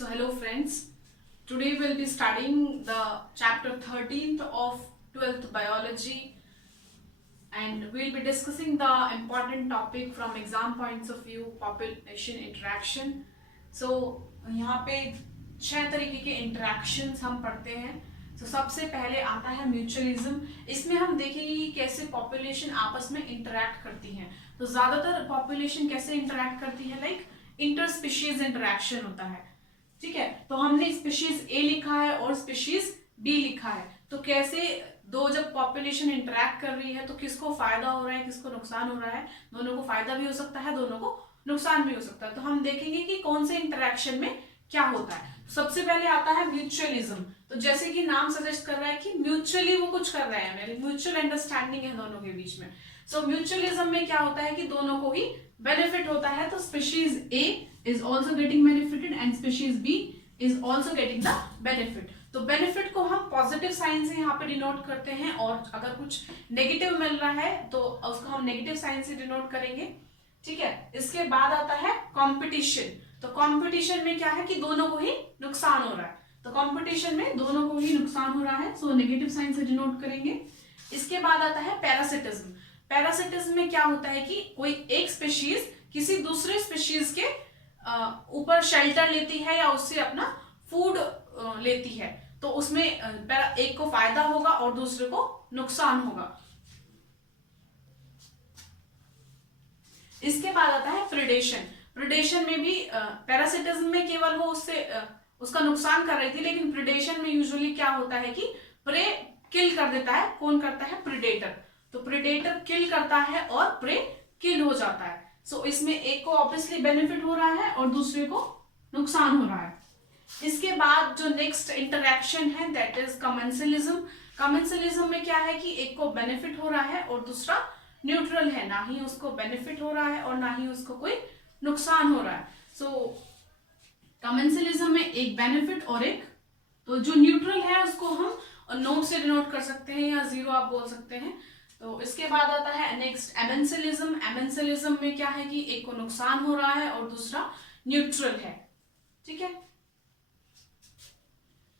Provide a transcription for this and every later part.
So hello friends, today we'll be studying the chapter 13th of 12th biology and we'll be discussing the important topic from exam points of view population interaction. So यहाँ पे 6 तरीके के interactions हम पढ़ते हैं. तो सबसे पहले आता है म्यूचुअलिज्म. इसमें हम देखेंगे कि कैसे पॉपुलेशन आपस में इंटरैक्ट करती है. तो ज्यादातर पॉपुलेशन कैसे इंटरैक्ट करती है, लाइक इंटर स्पीशीज इंटरैक्शन होता है. ठीक है, तो हमने स्पीशीज ए लिखा है और स्पीशीज बी लिखा है. तो कैसे दो जब पॉपुलेशन इंटरैक्ट कर रही है तो किसको फायदा हो रहा है, किसको नुकसान हो रहा है. दोनों को फायदा भी हो सकता है, दोनों को नुकसान भी हो सकता है. तो हम देखेंगे कि कौन से इंटरैक्शन में क्या होता है. सबसे पहले आता है म्यूचुअलिज्म. तो जैसे कि नाम सजेस्ट कर रहा है कि म्यूचुअली वो कुछ कर रहे हैं, म्यूचुअल अंडरस्टैंडिंग है दोनों के बीच में. सो म्यूचुअलिज्म में क्या होता है कि दोनों को ही बेनिफिट होता है. तो species A is also getting benefited and species B is also getting the benefit. तो बेनिफिट को हम पॉजिटिव साइन से यहाँ पे डिनोट करते हैं और अगर कुछ नेगेटिव मिल रहा है तो उसको हम नेगेटिव साइन से डिनोट करेंगे. ठीक है, इसके बाद आता है कंपटीशन. तो कंपटीशन में क्या है कि दोनों को ही नुकसान हो रहा है. तो कंपटीशन में दोनों को ही नुकसान हो रहा है, सो नेगेटिव साइन से डिनोट करेंगे. इसके बाद आता है पैरासिटिज्म. पैरासिटिज्म में क्या होता है कि कोई एक स्पीशीज किसी दूसरे स्पीशीज के ऊपर शेल्टर लेती है या उससे अपना फूड लेती है. तो उसमें एक को फायदा होगा और दूसरे को नुकसान होगा. इसके बाद आता है प्रेडेशन. प्रेडेशन में भी पैरासिटिज्म में केवल वो उससे उसका नुकसान कर रही थी, लेकिन प्रेडेशन में यूजुअली क्या होता है कि प्रे किल कर देता है. कौन करता है? प्रेडेटर. तो प्रेडेटर किल करता है और प्रे किल हो जाता है. सो इसमें एक को ऑब्वियसली बेनिफिट हो रहा है और दूसरे को नुकसान हो रहा है. इसके बाद जो नेक्स्ट इंटरैक्शन है दैट इज कमेंसलिज्म. कमेंसलिज्म में क्या है कि एक को बेनिफिट हो रहा है और दूसरा न्यूट्रल है, ना ही उसको बेनिफिट हो रहा है और ना ही उसको कोई नुकसान हो रहा है. सो कमेंसलिज्म में एक बेनिफिट और एक, तो जो न्यूट्रल है उसको हम नोट से डिनोट कर सकते हैं या जीरो आप बोल सकते हैं. तो इसके बाद आता है नेक्स्ट एमेंसलिज्म. एमेंसलिज्म में क्या है कि एक को नुकसान हो रहा है और दूसरा न्यूट्रल है. ठीक है,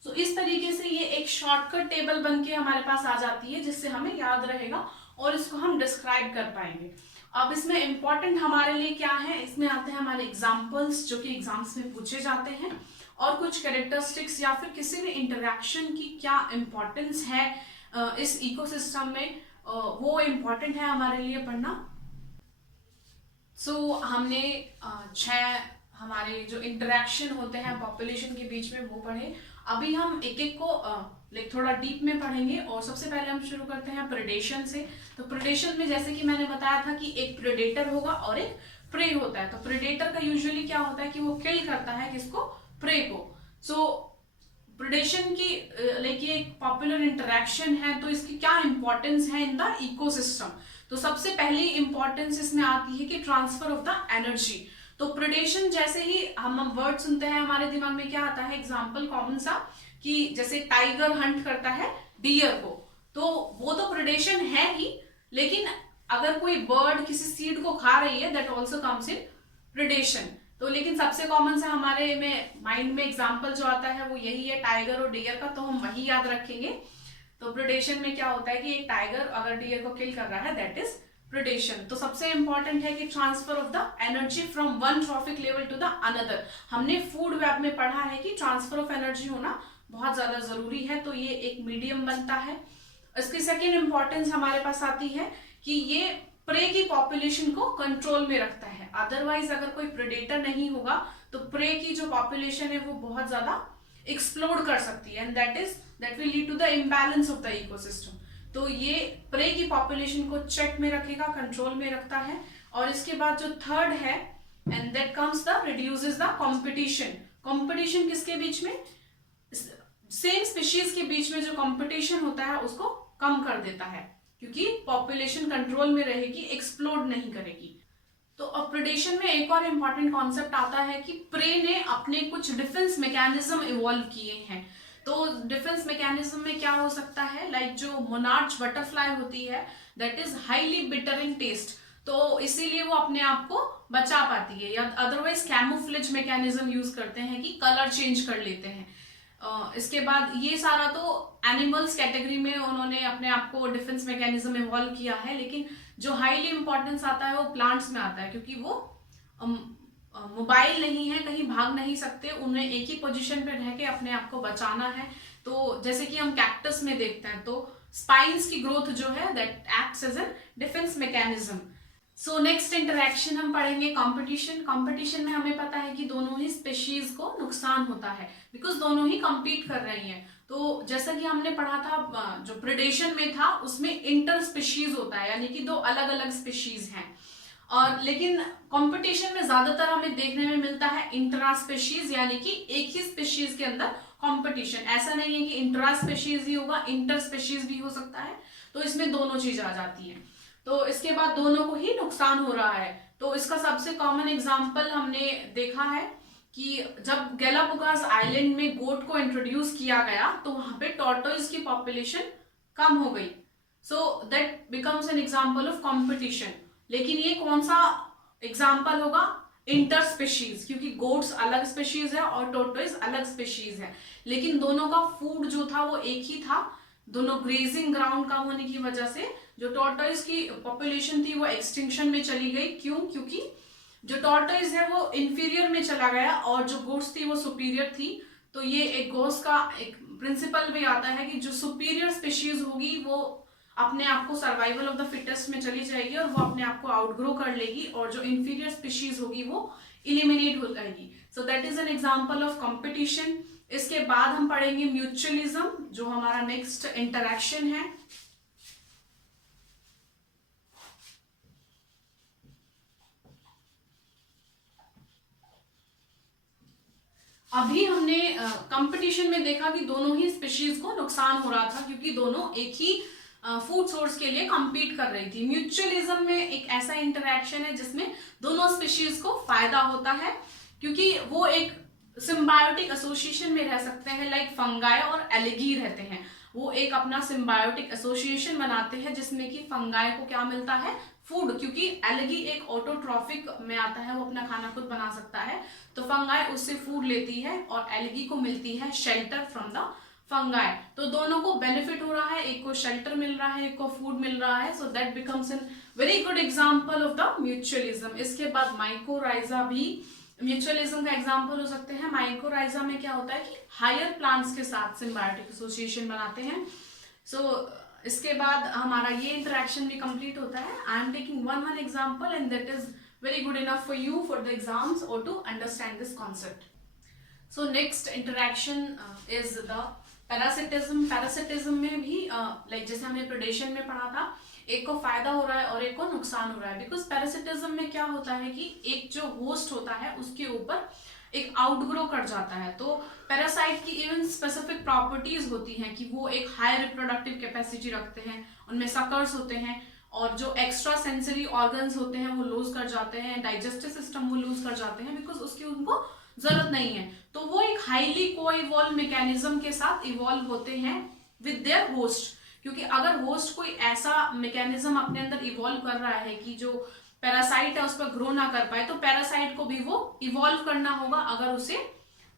तो इस तरीके से ये एक शॉर्टकट टेबल बन के हमारे पास आ जाती है जिससे हमें याद रहेगा और इसको हम डिस्क्राइब कर पाएंगे. अब इसमें इंपॉर्टेंट हमारे लिए क्या है, इसमें आते हैं हमारे एग्जाम्पल्स जो कि एग्जाम्स में पूछे जाते हैं और कुछ कैरेक्टरिस्टिक्स या फिर किसी भी इंटरैक्शन की क्या इंपॉर्टेंस है इस इकोसिस्टम में, वो इम्पोर्टेंट है हमारे लिए पढ़ना. सो हमने 6 हमारे जो इंटरैक्शन होते हैं पॉपुलेशन के बीच में वो पढ़े. अभी हम एक एक को लाइक थोड़ा डीप में पढ़ेंगे और सबसे पहले हम शुरू करते हैं प्रेडेशन से. तो प्रेडेशन में जैसे कि मैंने बताया था कि एक प्रेडेटर होगा और एक प्रे होता है. तो प्रेडेटर का यूजुअली क्या होता है कि वो किल करता है किसको? प्रे को. सो प्रेडेशन की लाइक ये एक पॉपुलर इंटरैक्शन है. तो इसकी क्या इंपॉर्टेंस है इन द इकोसिस्टम. तो सबसे पहली इंपॉर्टेंस इसमें आती है कि ट्रांसफर ऑफ द एनर्जी. तो प्रेडेशन जैसे ही हम वर्ड सुनते हैं हमारे दिमाग में क्या आता है, एग्जांपल कॉमन सा कि जैसे टाइगर हंट करता है डियर को, तो वो तो प्रेडेशन है ही, लेकिन अगर कोई बर्ड किसी सीड को खा रही है that also comes in predation. तो लेकिन सबसे कॉमन से हमारे में माइंड में एग्जाम्पल जो आता है वो यही है टाइगर और डियर का, तो हम वही याद रखेंगे. तो प्रेडेशन में क्या होता है कि एक टाइगर अगर डियर को किल कर रहा है दैट इज प्रेडेशन. तो सबसे इंपॉर्टेंट है कि transfer of the energy from one trophic level to the another. हमने फूड वेब में पढ़ा है कि ट्रांसफर ऑफ एनर्जी होना बहुत ज्यादा जरूरी है, तो ये एक मीडियम बनता है. इसकी सेकेंड इंपॉर्टेंस हमारे पास आती है कि ये प्रे की पॉपुलेशन को कंट्रोल में रखता है. अदरवाइज अगर कोई प्रेडेटर नहीं होगा तो प्रे की जो पॉपुलेशन है वो बहुत ज्यादा एक्सप्लोड कर सकती है and that will lead to the imbalance of the ecosystem. तो ये प्रे की पॉपुलेशन को चेक में रखेगा, कंट्रोल में रखता है. और इसके बाद जो थर्ड है and that comes the reduces the competition. Competition किसके बीच में? सेम स्पीशीज के बीच में जो कंपटीशन होता है उसको कम कर देता है क्योंकि पॉपुलेशन कंट्रोल में रहेगी, एक्सप्लोड नहीं करेगी. तो अब प्रेडेशन में एक और इम्पॉर्टेंट कॉन्सेप्ट आता है कि प्रे ने अपने कुछ डिफेंस मैकेनिज्म इवॉल्व किए हैं. तो डिफेंस मैकेनिज्म में क्या हो सकता है, लाइक जो मोनार्च बटरफ्लाई होती है that is highly bitter in taste. तो इसीलिए वो अपने आप को बचा पाती है, या अदरवाइज कैमोफ्लेज मैकेनिज्म यूज करते हैं कि कलर चेंज कर लेते हैं। इसके बाद ये सारा तो एनिमल्स कैटेगरी में उन्होंने अपने आप को डिफेंस मैकेनिज्म इवॉल्व किया है, लेकिन जो हाईली इंपॉर्टेंस आता है वो प्लांट्स में आता है, क्योंकि वो मोबाइल नहीं है, कहीं भाग नहीं सकते, उन्हें एक ही पोजीशन पे रह के अपने आप को बचाना है। तो जैसे कि हम कैक्टस में देखते हैं, तो स्पाइन्स की ग्रोथ जो है that acts as an defence mechanism. So next interaction हम पढ़ेंगे कंपटीशन। कंपटीशन में हमें पता है कि दोनों ही स्पीशीज को नुकसान होता है, बिकॉज दोनों ही compete कर रही हैं। तो जैसा कि हमने पढ़ा था, जो प्रेडेशन में था उसमें इंटर स्पीशीज होता है, यानी कि दो अलग अलग स्पीशीज हैं। और लेकिन कंपटीशन में ज्यादातर हमें देखने में मिलता है इंट्रा स्पीशीज, यानी कि एक ही स्पीशीज के अंदर कंपटीशन। ऐसा नहीं है कि इंट्रा स्पीशीज ही होगा, इंटर स्पीशीज भी हो सकता है। तो इसमें दोनों चीज आ जाती है। तो इसके बाद दोनों को ही नुकसान हो रहा है। तो इसका सबसे कॉमन एग्जाम्पल हमने देखा है कि जब गैलापागोस आइलैंड में गोट को इंट्रोड्यूस किया गया, तो वहां पे टॉर्टोइज की पॉपुलेशन कम हो गई। So that becomes N example of competition. लेकिन ये कौन सा एग्जाम्पल होगा? इंटर स्पेशीज, क्योंकि गोट्स अलग स्पेशीज है और टोर्टोइज अलग स्पेशीज है, लेकिन दोनों का फूड जो था वो एक ही था। दोनों ग्रेजिंग ग्राउंड कम होने की वजह से जो टॉर्टोइज की पॉपुलेशन थी वो एक्सटिंक्शन में चली गई। क्यों? क्योंकि जो टॉर्टोइज है वो इंफीरियर में चला गया और जो गोट्स थी वो सुपीरियर थी। तो ये एक गोट्स का एक प्रिंसिपल भी आता है कि जो सुपीरियर स्पेशीज होगी वो अपने आप को सर्वाइवल ऑफ द फिटेस्ट में चली जाएगी और वो अपने आप को आउटग्रो कर लेगी, और जो इंफीरियर स्पीशीज होगी वो इलिमिनेट हो जाएगी। So that is an example of competition. इसके बाद हम पढ़ेंगे म्यूचुअलिज्म, जो हमारा नेक्स्ट इंटरेक्शन है। अभी हमने कंपटीशन में देखा कि दोनों ही स्पीशीज को नुकसान हो रहा था, क्योंकि दोनों एक ही फूड सोर्स के लिए compete कर रही थी। म्यूचुअलिज्म में एक ऐसा इंटरेक्शन है जिसमें दोनों स्पीशीज को फायदा होता है, क्योंकि वो एक सिम्बायोटिक एसोसिएशन में रह सकते हैं, लाइक फंगाई और एलगी रहते हैं। वो एक अपना सिम्बायोटिक एसोसिएशन बनाते हैं जिसमें कि फंगाई को क्या मिलता है? फूड, क्योंकि एलगी एक ऑटोट्रॉफिक में आता है, वो अपना खाना खुद बना सकता है। तो फंगाई उससे फूड लेती है और एलगी को मिलती है शेल्टर फ्रॉम द फंगाई। तो दोनों को बेनिफिट हो रहा है, एक को शेल्टर मिल रहा है, एक को फूड मिल रहा है। So that becomes N very good example of the mutualism. इसके बाद माइकोराइजा भी म्यूचुअलिज्म का एग्जांपल हो सकते हैं। माइकोराइजा में क्या होता है कि हायर प्लांट्स के साथ सिम्बायोटिक एसोसिएशन बनाते हैं। सो इसके बाद हमारा ये इंटरेक्शन भी कंप्लीट होता है। I am taking one example and that is very good enough for you for the exams or to understand this concept. So next interaction is the parasitism. Parasitism में भी like जैसे हमने predation में पढ़ा था, एक को फायदा हो रहा है और एक को नुकसान हो रहा है। because parasitism में क्या होता है कि एक जो host होता है उसके ऊपर एक आउटग्रो कर जाता है। तो पैरासाइट की इवन स्पेसिफिक प्रॉपर्टीज होती हैं कि वो एक हाई रिप्रोडक्टिव कैपेसिटी रखते हैं, उनमें सकर्स होते हैं, और जो एक्स्ट्रा सेंसरी ऑर्गन्स होते हैं वो लूज कर जाते हैं, डाइजेस्टिव सिस्टम वो लूज कर जाते हैं, बिकॉज उसकी उनको जरूरत नहीं है। तो वो एक हाईली को इवॉल्व मैकेनिज्म के साथ इवॉल्व होते हैं विद देयर होस्ट, क्योंकि अगर होस्ट कोई ऐसा मैकेनिज्म अपने अंदर इवॉल्व कर रहा है कि जो पैरासाइट है उस पर ग्रो ना कर पाए, तो पैरासाइट को भी वो इवॉल्व करना होगा अगर उसे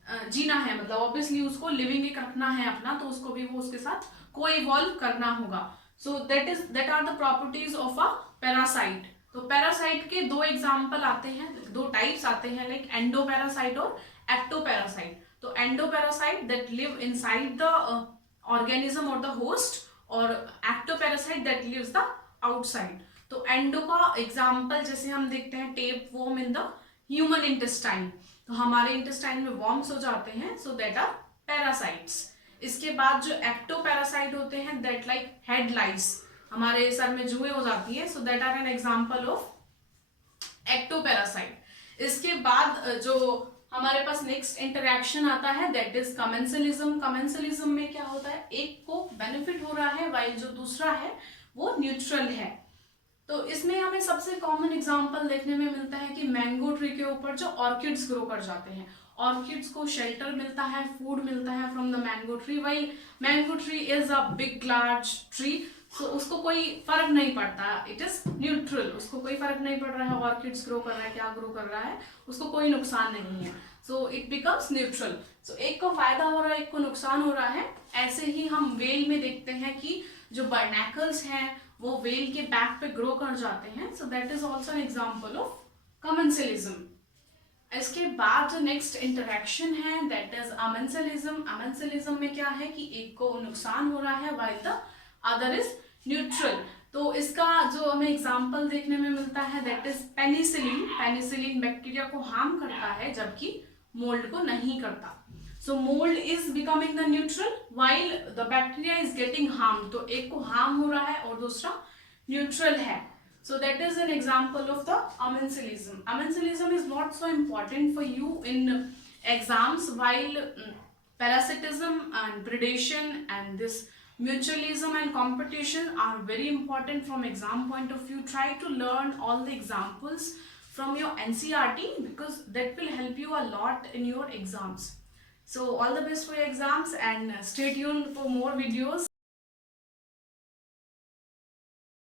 जीना है, मतलब ऑब्वियसली उसको लिविंग एक रखना है अपना, तो उसको भी वो उसके साथ को इवॉल्व करना होगा। So that are the properties of a parasite. तो पैरासाइट के दो एग्जाम्पल आते हैं, दो टाइप्स आते हैं, लाइक एंडोपैरासाइट और एक्टोपैरासाइट। तो endoparasite that live inside the organism और द होस्ट, और ectoparasite that lives the outside. तो एंडो का एग्जाम्पल जैसे हम देखते हैं tapeworm in the human intestine, तो हमारे इंटेस्टाइन में वॉर्म्स हो जाते हैं, सो दैट आर पैरासाइट्स। इसके बाद जो एक्टोपैरासाइट होते हैं दैट लाइक हेड लाइस, हमारे सर में जुएं हो जाती है, so that are an example of ectoparasite. इसके बाद जो हमारे पास नेक्स्ट इंटरेक्शन आता है दैट इज कमेंसलिज्म। कमेंसलिज्म में क्या होता है, एक को बेनिफिट हो रहा है वाइल जो दूसरा है वो न्यूट्रल है। तो इसमें हमें सबसे कॉमन एग्जांपल देखने में मिलता है कि मैंगो ट्री के ऊपर जो ऑर्किड्स ग्रो कर जाते हैं, ऑर्किड्स को शेल्टर मिलता है, फूड मिलता है from the mango tree, while mango tree is a big large tree. So उसको कोई फर्क नहीं पड़ता, इट इज न्यूट्रल, उसको कोई फर्क नहीं पड़ रहा है ऑर्किड्स ग्रो कर रहा है, क्या ग्रो कर रहा है, उसको कोई नुकसान नहीं है, सो इट बिकम्स न्यूट्रल। सो एक को फायदा हो रहा है, एक को नुकसान हो रहा है। ऐसे ही हम वेल में देखते हैं कि जो बर्नैकल्स हैं वो वेल के बैक पे ग्रो कर जाते हैं, so that is also an example of commensalism. इसके बाद जो नेक्स्ट इंटरेक्शन है दैट इज अमेंसलिज्म। अमेंसलिज्म में क्या है कि एक को नुकसान हो रहा है while the other is neutral. तो इसका जो हमें एग्जांपल देखने में मिलता है that is penicillin. Penicillin bacteria को हार्म करता है जबकि मोल्ड को नहीं करता। So mould is becoming the neutral while the bacteria is getting harm. तो एक को हार्म हो रहा है और दूसरा न्यूट्रल है। So that is an example of the amensilism. Amensilism is not so important for you in exams, while parasitism and predation and this mutualism and competition are very important from exam point of view. Try to learn all the examples from your NCERT because that will help you a lot in your exams. So all the best for your exams and stay tuned for more videos.